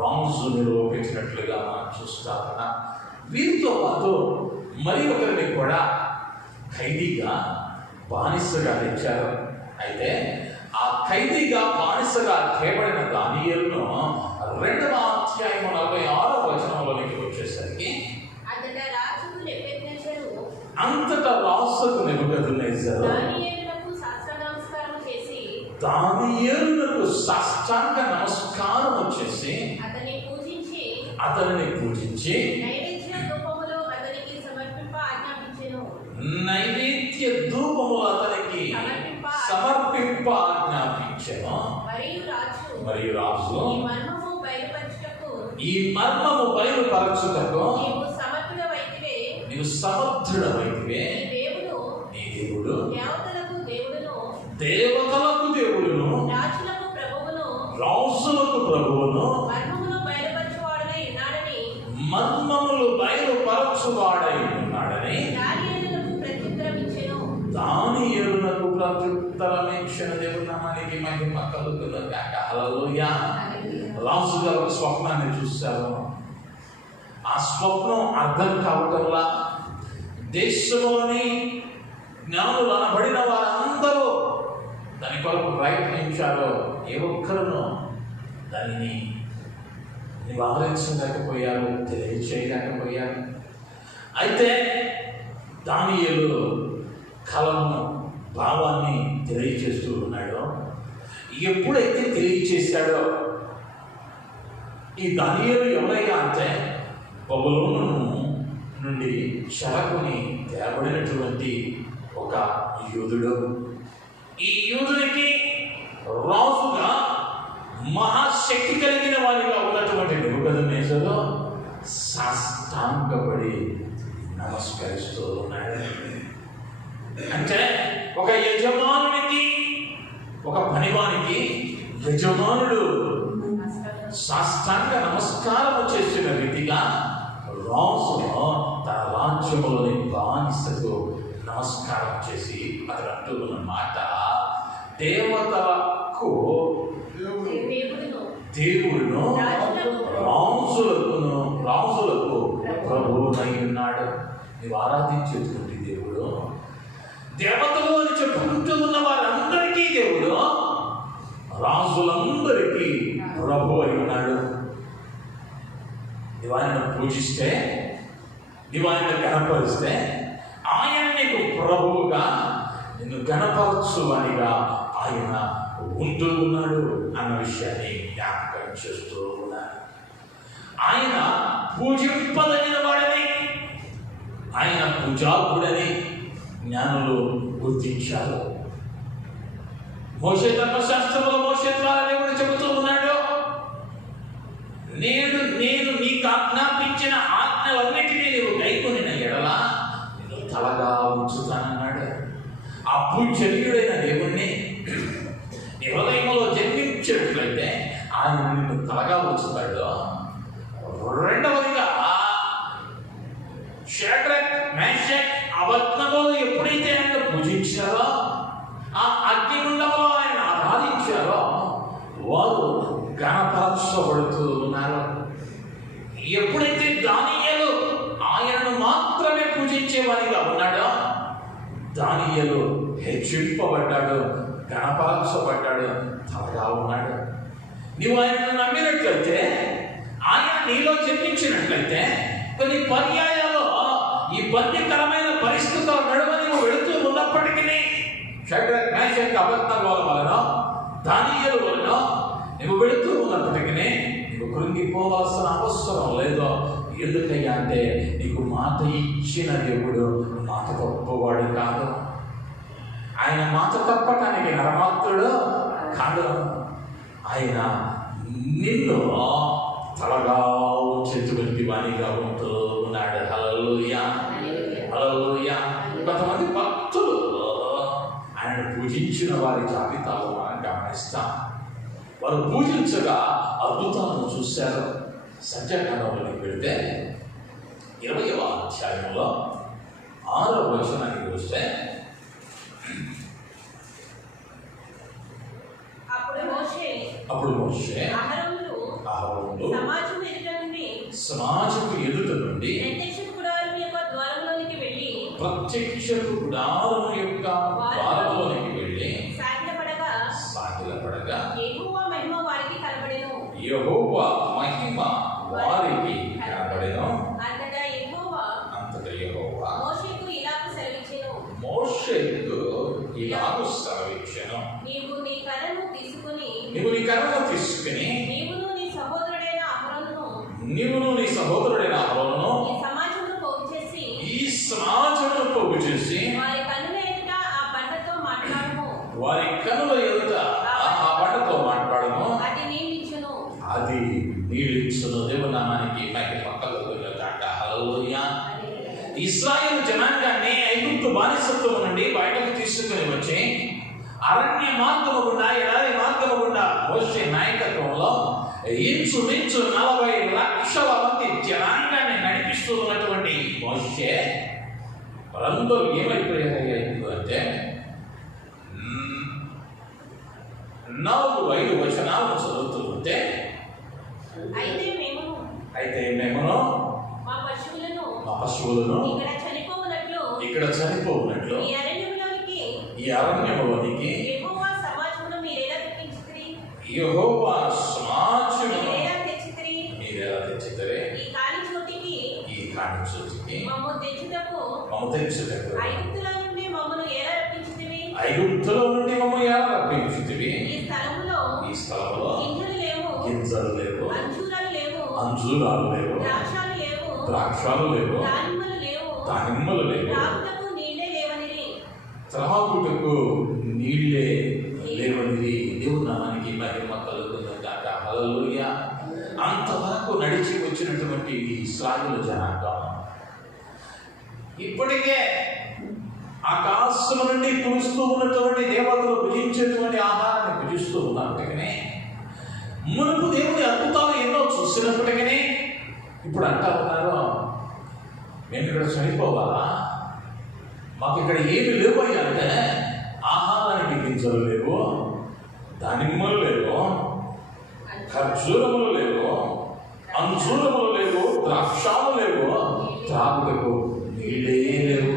రాజుని రూపించినట్లుగా మనం చూస్తా ఉన్నాం. వీరితో పాటు మరి ఒకరిని కూడా ఖైదీగా బానిసగా తెచ్చారు. అయితే ఆ ఖైదీగా బానిసగా తేబడిన దానియేలును 2వ అధ్యాయము 46వ వచనంలోనికి వచ్చేసరికి అంతటా రాజుకు నెబుకద్నెజరు దానియేలునకు సాష్టాంగ నమస్కారం చేసి అతనిని పూజించి నైవేద్య ధూపములు అతనికి సమర్పింప ఆజ్ఞాపించెను. మరియు రాజు ఈ మర్మము బయలుపరచుటకు నీవు సమర్థుడవైతివే. నీ దేవుడు దేవతలకు దేవుడును రాజులకు ప్రభువును మర్మములు బయలుపరచువాడై ఉన్నాడని దానియేలునకు ప్రత్యుత్తరమిచ్చిన దేవుని నామానికి మహిమ కలుగును గాక. హల్లెలూయా. రాజు గారు ఒక స్వప్నాన్ని చూశారు. ఆ స్వప్నం అర్థం కావటంలా దేశంలోని జ్ఞానులు అనబడిన వారందరూ దాని కొరకు ప్రయత్నించారు. ఏ ఒక్కరును దానిని నివారించలేకపోయారు, తెలియచేయలేకపోయారు. అయితే దానియేలు కలను భావాన్ని తెలియచేస్తూ ఉన్నాడు. ఎప్పుడైతే తెలియచేశాడో ఈ దానియేలు ఎవరైనా అంటే బబులోను నుండి చెరకుని తేబడినటువంటి ఒక యూదుడు. ఈ యూదునికి రాజుగా మహాశక్తి కలిగిన వారిగా ఉన్నటువంటి నెబుకద్నెజరు సాష్టాంగపడి నమస్కరిస్తూ ఉన్నాడు. అంటే ఒక యజమానునికి, ఒక పనివానికి యజమానుడు సాష్టాంగ నమస్కారం చేసిన రీతిగా రాజు తన రాజ్యంలోని బానిసకు నమస్కారం చేసి అతను అంటున్న మాట, దేవతలకు దేవుడును రాజులకు ప్రభువునై ఉన్నాడు. నీవు ఆరాధించేటువంటి దేవుడు, దేవతలు అని చెప్పుకుంటూ ఉన్న వారందరికీ దేవుడు, రాజులందరికీ ప్రభు అయి ఉన్నాడు. నీవు ఆయనను పూజిస్తే, నీవు ఆయనను గణపరిస్తే ఆయన నీకు ప్రభువుగా నిన్ను గణపరచువనిగా ఆయన ఉంటూ ఉన్నాడు అన్న విషయాన్ని జ్ఞాపకం చేస్తూ ఉన్నాడు. ఆయన పూజింపదగిన వాడని, ఆయన పూజాకుడని జ్ఞానులు గుర్తించారు. మోషే ధర్మశాస్త్రంలో మోషే ద్వారా దేవుడు చెబుతూ ఉన్నాడు, నేను నీకు ఆజ్ఞాపించిన ఆజ్ఞలన్నిటినీ నీవు గైకొనిన ఎడల నేను తలగా ఉంచుతానన్నాడు. ఆ పూజనీయుడైన దేవుణ్ణి మేషక్ అబద్నగోలు ఎప్పుడైతే ఆయన పూజించారో, ఆ అగ్నిగుండంలో ఆయన ఆరాధించారో, వారు గణపరచబడుతూ ఉన్నారు. ఎప్పుడైతే దానియేలు ఆయనను మాత్రమే పూజించేవారిగా ఉన్నాడో, దానియేలు హెచ్చింపబడ్డాడు, గణపరచబడ్డాడు, తలగా ఉన్నాడు. నీవు ఆయనను నమ్మినట్లయితే, ఆయన నీలో జన్మించినట్లయితే, కొన్ని పర్యాయాలు ఈ ఇబ్బందికరమైన పరిస్థితుల నడుమ నువ్వు వెళుతూ ఉన్నప్పటికీ, షడ్రక్ మేషక్ అబేద్నెగోల వలన, దానియేలు వలన నువ్వు వెళుతూ ఉన్నప్పటికీ నువ్వు కృంగిపోవాల్సిన అవసరం లేదు. ఎందుకయ్యా అంటే, నీకు మాట ఇచ్చిన దేవుడు మాట తప్పవాడు కాదు. ఆయన మాట తప్పటానికి నరమాత్రుడు కాదు. ఆయన నిన్ను తలగా ఉంచేటువంటి వాణిగా ఉంటూ ఉన్నాడు. హల్లెలూయా, హల్లెలూయా. కొంతమంది భక్తులు ఆయన పూజించిన వారి జాబితాలో మనం గమనిస్తాం. వారు పూజించగా అద్భుతాలను చూశారు. సంఖ్యాకాండంలోకి వెళ్తే 20వ అధ్యాయంలో 6వ వచనానికి వస్తే, అప్పుడు మోషే అహరోనులు సమాజపు ఎదుట నుండి ప్రత్యక్షపు గుడారం యొక్క ద్వారములోనికి వెళ్ళి సాగిలపడగా యెహోవా మహిమ వారికి కనబడెను. అంతటా యెహోవా మోషేకు ఇలాగు సెలవిచ్చెను, నీవు నీ కర్రను తీసుకుని నీవును నీ సహోదరుడైన అహరోనును ఈ సమాజమును పోగు చేసి వారి కన్నుల ఎదుట ఆ బండతో మాట్లాడము, అది నీళ్ళిచ్చును. దేవుని నామానికి మహిమ కలుగునుగాక. హల్లెలూయా. ఇశ్రాయేలు జనాంగాన్ని ఐగుప్తు బానిసత్వం నుండి బయటకు తీసుకుని వచ్చి అరణ్య మార్గము గుండా, ఎడారి మార్గము గుండా మోషే నాయకత్వంలో ఇంచుమించు 40 లక్షల మంది జనాంగాన్ని నడిపిస్తూ ఉన్నటువంటి మోషే వారందరూ ఏమైపోయారు అంటే, 4-5 వచనాలను చదువుతూ ఉంటే, అయితే మేము మా పశువులను ఇక్కడ చనిపోవునట్లు ఈ అరణ్యములోనికి యెహోవా సమాజమును మీరెలా తెచ్చితిరి, ఈ కాని చోటికి మమ్ము తెచ్చుటకు ఐగుప్తులో నుండి మమ్మను ఎలా రప్పించితివి. ఈ స్థలములో గింజలు లేవు, అంజూరాలు లేవు, ద్రాక్షాలు లేవు, దానిమ్మలు లేవు, త్రాగుటకు నీళ్ళే లేవనిది. దేవుని నామానికి మహిమ కలుగునుగాక. హల్లెలూయా. అంతవరకు నడిచి వచ్చినటువంటి ఈ ఇశ్రాయేలు జనాంగం ఇప్పటికే ఆకాశం నుండి కురుస్తూ ఉన్నటువంటి దేవతలు భుజించేటువంటి ఆహారాన్ని భుజిస్తూ ఉన్నప్పటికీ, మునుపు దేవుని అద్భుతాలు ఎన్నో చూసినప్పటికీ ఇప్పుడు అంటా ఉన్నారు, మేము ఇక్కడ చనిపోవాలా, మాకు ఇక్కడ ఏమి లేవు అంటే, ఆహారానికి గింజలు లేవు, దానిమ్మలు లేవు, ఖర్జూరములు లేవు, అంజూరములు లేవు, ద్రాక్షాలు లేవు, త్రాగుటకు నీళ్ళే లేవు.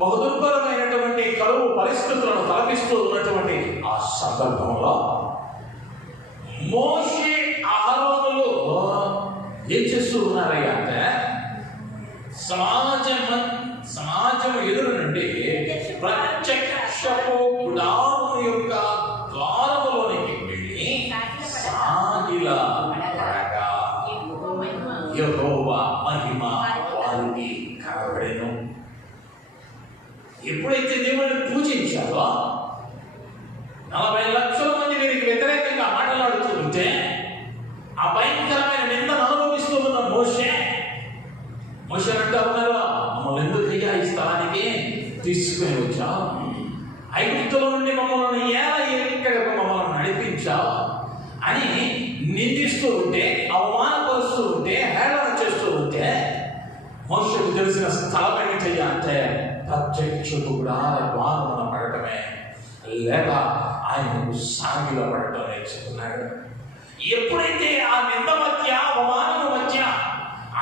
బహుదుర్భరమైనటువంటి కరువు పరిస్థితులను తలపిస్తూ ఉన్నటువంటి ఆ సందర్భంలో మోషే అహరోనులు ఏం చేస్తూ ఉన్నారయ్యా అంటే, సమాజం ఎదురు నుండి ప్రత్యక్షపు గుడారము యొక్క ద్వారములోనికి వెళ్ళి సాగిలపడగా యెహోవా మహిమ వారికి కనబడెను. ఎప్పుడైతే దేవుడిని పూజించారో, 40 లక్షల మంది వీరికి వ్యతిరేకంగా మాట్లాడుతూ ఉంటే, ఆ భయంకరమైన నిందను అనుభవిస్తూ ఉన్న మోషే అంటూ ఉన్నారు, మమ్మల్ని ఎందుకు ఈ స్థలానికి తీసుకుని వచ్చావు, ఐగుప్తుల నుండి మమ్మల్ని ఇక్కడికి మమ్మల్ని నడిపించావు అని నిందిస్తూ ఉంటే, అవమానపరుస్తూ ఉంటే, హేళన చేస్తూ ఉంటే, మోషకు తెలిసిన స్థలం ఏమిటయ్యా అంటే ప్రత్యక్ష గుడార ద్వారమున పడటమే, లేక ఆయనకు సాగిల పడటం నేర్చుకున్నాడు. ఎప్పుడైతే ఆ నింద మధ్య అవమానం మధ్య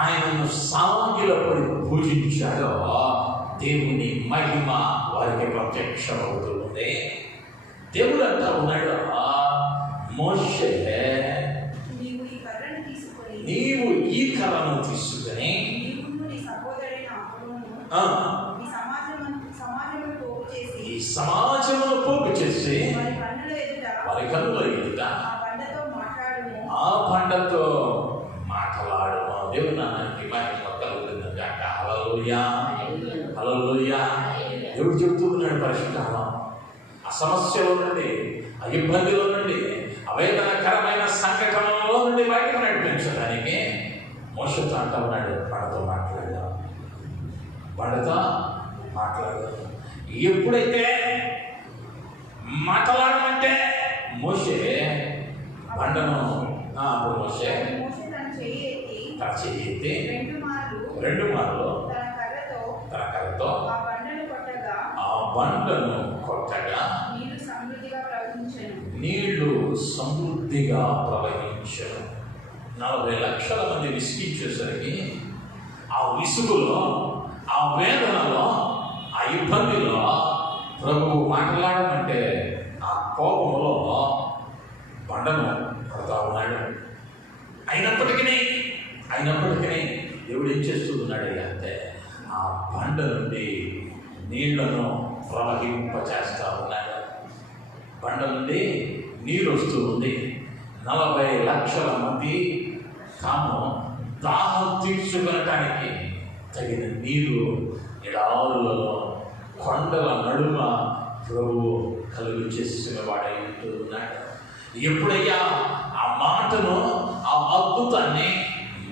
ఆయనను సాగిల పడి పూజించాడో దేవుని మహిమ వారికి ప్రత్యక్షమవుతుంది. దేవుడు అంటా ఉన్నాడు, మోషే నీవు ఈ కర్రను తీసుకుని ఈ సమాజమును పోగు చేసి వారి కన్నుల ఎదుట ఆ పండతో మాట్లాడు. దేవుని నామానికి మహిమ కలుగును గాక. హల్లెలూయా, హల్లెలూయా. దేవుడు చెబుతున్నాడు పరిశుద్ధాత్మ, ఆ సమస్యలో నుండి, ఆ ఇబ్బందిలో నుండి, అవేదనకరమైన సంఘటనలో నుండి బయటకు నడిపించడానికి మోషతో అంటా ఉన్నాడు, పండతో మాట్లాడదాం, పండతో మాట్లాడదాం. ఎప్పుడైతే మాట్లాడమంటే మోషే బండను అప్పుడు మోషే తన చెయ్యి ఎత్తి రెండు మార్లు తన కర్రతో ఆ బండను కొట్టగా నీళ్లు సమృద్ధిగా ప్రవహించను. 40 లక్షల మంది విసిగించేసరికి ఆ విసుగులో, ఆ వేదనలో, ఆ ఇబ్బందిలో ప్రభువు మాట్లాడమంటే ఆ కోపంలో బండను కొడతా ఉన్నాడు. అయినప్పటికీ దేవుడు ఏం చేస్తున్నాడు అంటే ఆ బండ నుండి నీళ్లను ప్రవహింపచేస్తా ఉన్నాడు. బండ నుండి నీరు వస్తూ ఉంది. 40 లక్షల మంది తాము దాహం తీర్చుకోవటానికి తగిన నీరు ఎడారులలో, కొండల నడుమ ప్రభువు కలుగు చేసిన వాడై ఉంటూ ఉన్నాడు. ఎప్పుడయ్యా ఆ మాటను, ఆ అద్భుతాన్ని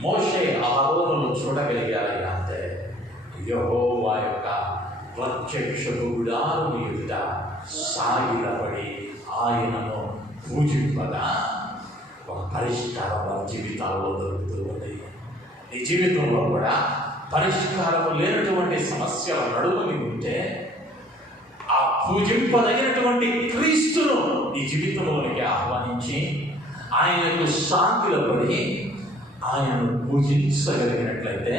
మోషే ఆరోనులు చూడగలిగారు అంటే యెహోవా యొక్క ప్రత్యక్ష గుడారము ఎదుట సాగిలపడి ఆయనను పూజింపగా ఒక పరిష్కారం వారి జీవితాల్లో దొరుకుతూ ఉంది. ఈ జీవితంలో కూడా పరిష్కారం లేనటువంటి సమస్యల నడుమని ఉంటే ఆ పూజింపదగినటువంటి క్రీస్తును ఈ జీవితంలోనికి ఆహ్వానించి ఆయనకు సాగిలపడి ఆయనను పూజించగలిగినట్లయితే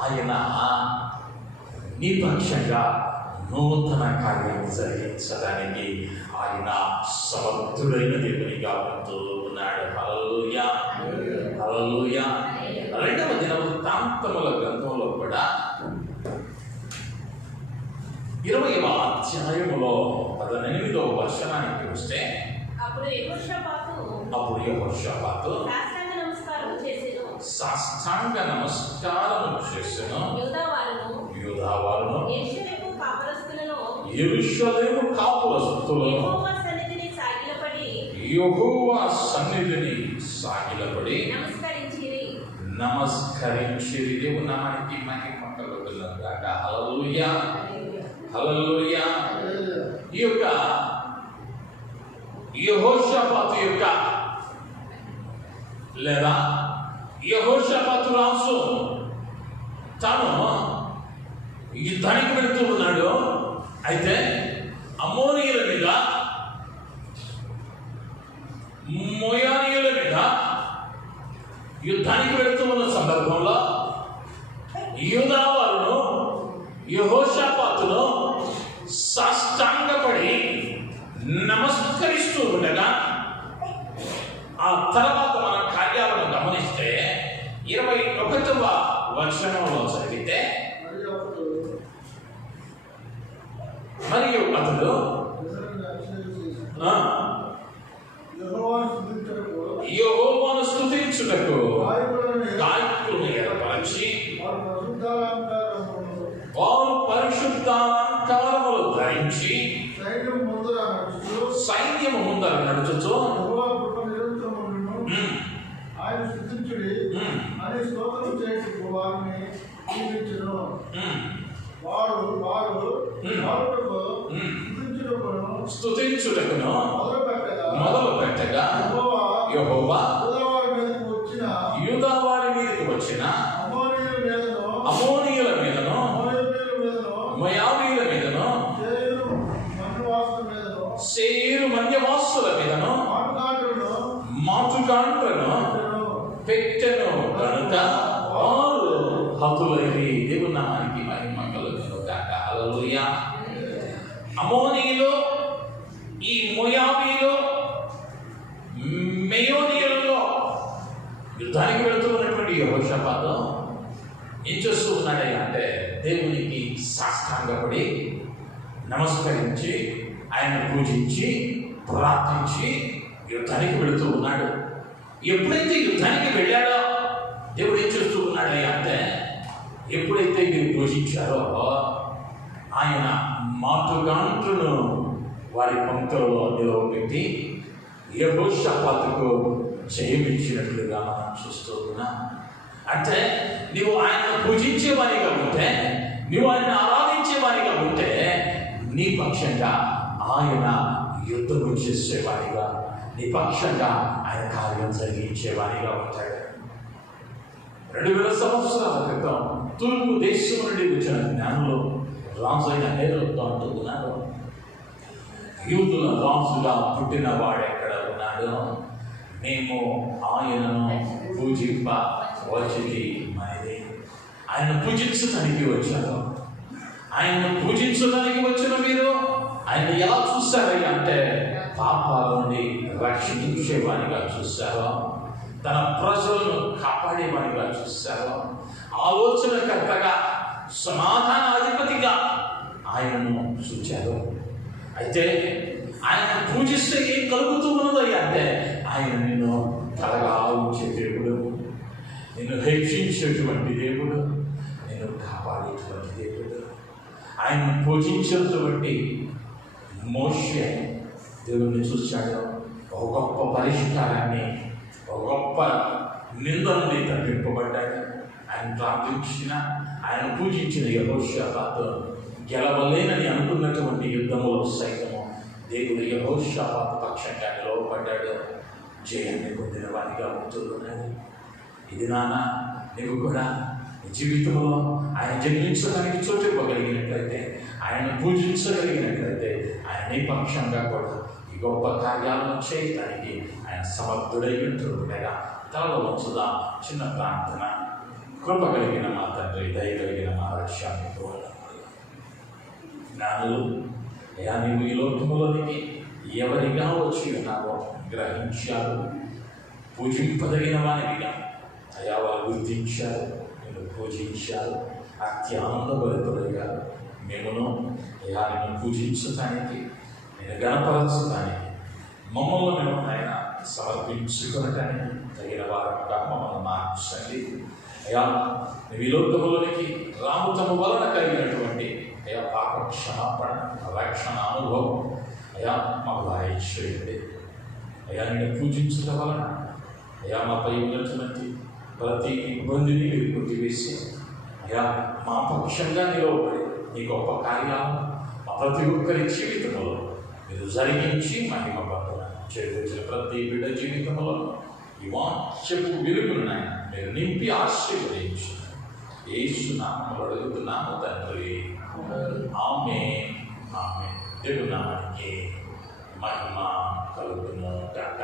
ఆయన నీ పక్షంగా నూతన కార్యాన్ని జరిగించడానికి ఆయన సమర్థుడైన దేవునిగా ఉంటూ ఉన్నాడు. హల్లెలూయా, హల్లెలూయా. 2వ దినవృత్తాంతముల గ్రంథంలో కూడా 20వ అధ్యాయములో 18వ వచనానికి వస్తే అప్పుడు యెహోషాపాతు సాష్టాంగ నమస్కారం చేసెను. యూదావారును యెరూషలేము కాపురస్తులను యెహోవా సన్నిధిని సాగిలపడి నమస్కరించిరి. దేవుని నామానికి మహిమ కలుగును గాక. హల్లెలూయా, హల్లెలూయా. ఈ యొక్క యెహోషాపాతు యొక్క లేదా యెహోషాపాతు రాజు తాను యుద్ధానికి వెళుతూ ఉన్నాడు. అయితే అమ్మోనీయుల మీద, మోయానీయుల మీద యుద్ధానికి వెళుతూ ఉన్న సందర్భంలో యూదావారును యెహోషాపాతును సాష్టాంగపడి నమస్కరిస్తూ ఉండగా ఆ తర్వాత మన కార్యాలను గమనిస్తే 21వ వచనంలో చదివితే మరియు అతడు యెహోవాను స్తుతించుటకు గాయకులను ఏర్పరచి వారు పరిశుద్ధాలంకారములు ధరించి సైన్యము ముందర నడుచుచు స్తుతించుటకును మొదలు పెట్టగా యెహోవా యూదావారి మీదకి వచ్చిన కాక. హల్లెలూయా. అమోనీయులు, ఈ మోయాబీలు, మెయోనీయులలో యుద్ధానికి వెళుతూ ఉన్నటువంటి యెహోషాపాతు ఏం చేస్తూ ఉన్నాడయ్యా అంటే దేవునికి సాష్టాంగపడి నమస్కరించి ఆయన పూజించి ప్రార్థించి యుద్ధానికి వెళుతూ ఉన్నాడు. ఎప్పుడైతే యుద్ధానికి వెళ్ళాడో దేవుడు ఏం చేస్తూ ఉన్నాడయ్యా అంటే ఎప్పుడైతే మీరు పూజించారో ఆయన మాటుగాంట్లను వారి పంక్తులలో నిలవబెట్టి యెహోషాపాతుకు జయమిచ్చినట్లుగా మనం చూస్తూ ఉన్నాం. అంటే నువ్వు ఆయనను పూజించేవారిగా ఉంటే, నువ్వు ఆయన ఆరాధించేవారిగా ఉంటే నీ పక్షంగా ఆయన యుద్ధం చేసేవారిగా, నీ పక్షంగా ఆయన కార్యం జరిగించేవారిగా ఉంటాడు. 2000 సంవత్సరాల క్రితం తూర్పు దేశం నుండి వచ్చిన జ్ఞానులు రాజు అయిన హేరోదుతో అంటున్నారు, యూదుల రాజుగా పుట్టిన వాడెక్కడ ఉన్నాడు? మేము ఆయనను పూజింప వచ్చి మనది. ఆయన పూజించడానికి వచ్చారు. ఆయన పూజించడానికి వచ్చిన మీరు ఆయన ఎలా చూస్తారయ్యా అంటే పాపాల నుండి రక్షించేవానిగా చూశారు, తన ప్రజలను కాపాడేవానిగా చూశారు, ఆలోచనకర్తగా, సమాధానాధిపతిగా ఆయనను చూచారు. అయితే ఆయన పూజిస్తే ఏం కలుగుతూ ఉన్నదయ్యా అంటే ఆయన నిన్ను తలగా ఉంచే దేవుడు, నిన్ను హెచ్చించేటువంటి దేవుడు, నిన్ను కాపాడేటువంటి దేవుడు. ఆయన పూజించినటువంటి మోషే దేవుడిని చూశాడు. ఒక గొప్ప పరిష్కారాన్ని, ఒక గొప్ప నింద నుండి తప్పింపబడ్డాడు. ఆయన ప్రార్థించిన, ఆయన పూజించిన యెహోషాపాతు గెలవలేనని అనుకున్నటువంటి యుద్ధములో సైతము దేవుడు యెహోషాపాతు పక్షంగా నిలవబడ్డాడు, జయాన్ని పొందిన వారిగా ఉంటున్నది. ఇది నాన్న నీవు కూడా జీవితంలో ఆయన జన్మించడానికి చోటు ఇవ్వగలిగినట్లయితే, ఆయన పూజించగలిగినట్లయితే ఆయన నీ పక్షంగా కూడా ఈ గొప్ప కార్యాలను చేయడానికి ఆయన సమర్థుడై ఉంటుండగా తలలో వంచుదా. చిన్న ప్రార్థన. కృప కలిగిన మా తండ్రి, దయ కలిగిన మా రక్షాన్ని జ్ఞానులు అయా నీవు ఈ లోకములోనికి ఎవరిగా వచ్చి ఉన్నావో గ్రహించారు, పూజింపదగిన వారిగా అయా వారు గుర్తించారు, నేను పూజించారు, అత్యానందభరితులుగా మేమును అయా నేను పూజించడానికి, నేను గణపరచడానికి, మమ్మల్ని మేము ఆయన సమర్పించుకోవటానికి తగిన వారంగా మమ్మల్ని మార్చండి. అయా ఈ లోకములోనికి రాముతము వలన కలిగినటువంటి అయా పాప క్షమాపణ, రక్షణ అనుభవం అయా మాకు దయచేయండి. అయా నేను పూజించడం వలన అయా మాపై ఉన్నటువంటి ప్రతి ఇబ్బందిని మీరు కొట్టివేసి అయా మా పక్షంగా నిలవబడి నీ గొప్ప కార్యాలను మా ప్రతి ఒక్కరి జీవితంలో మీరు జరిగించి మహిమ పొందన చేకూర్చిన ప్రతి బిడ్డ జీవితంలో ఈ వాక్యపు వెలుగును మీరు నింపి ఆశీర్వదించు. యేసు నామములో అడుగుతున్నాము తండ్రి, ఆమేన్. ఆమేన్. దేవుని నామానికి మహిమ కలుగును గాక.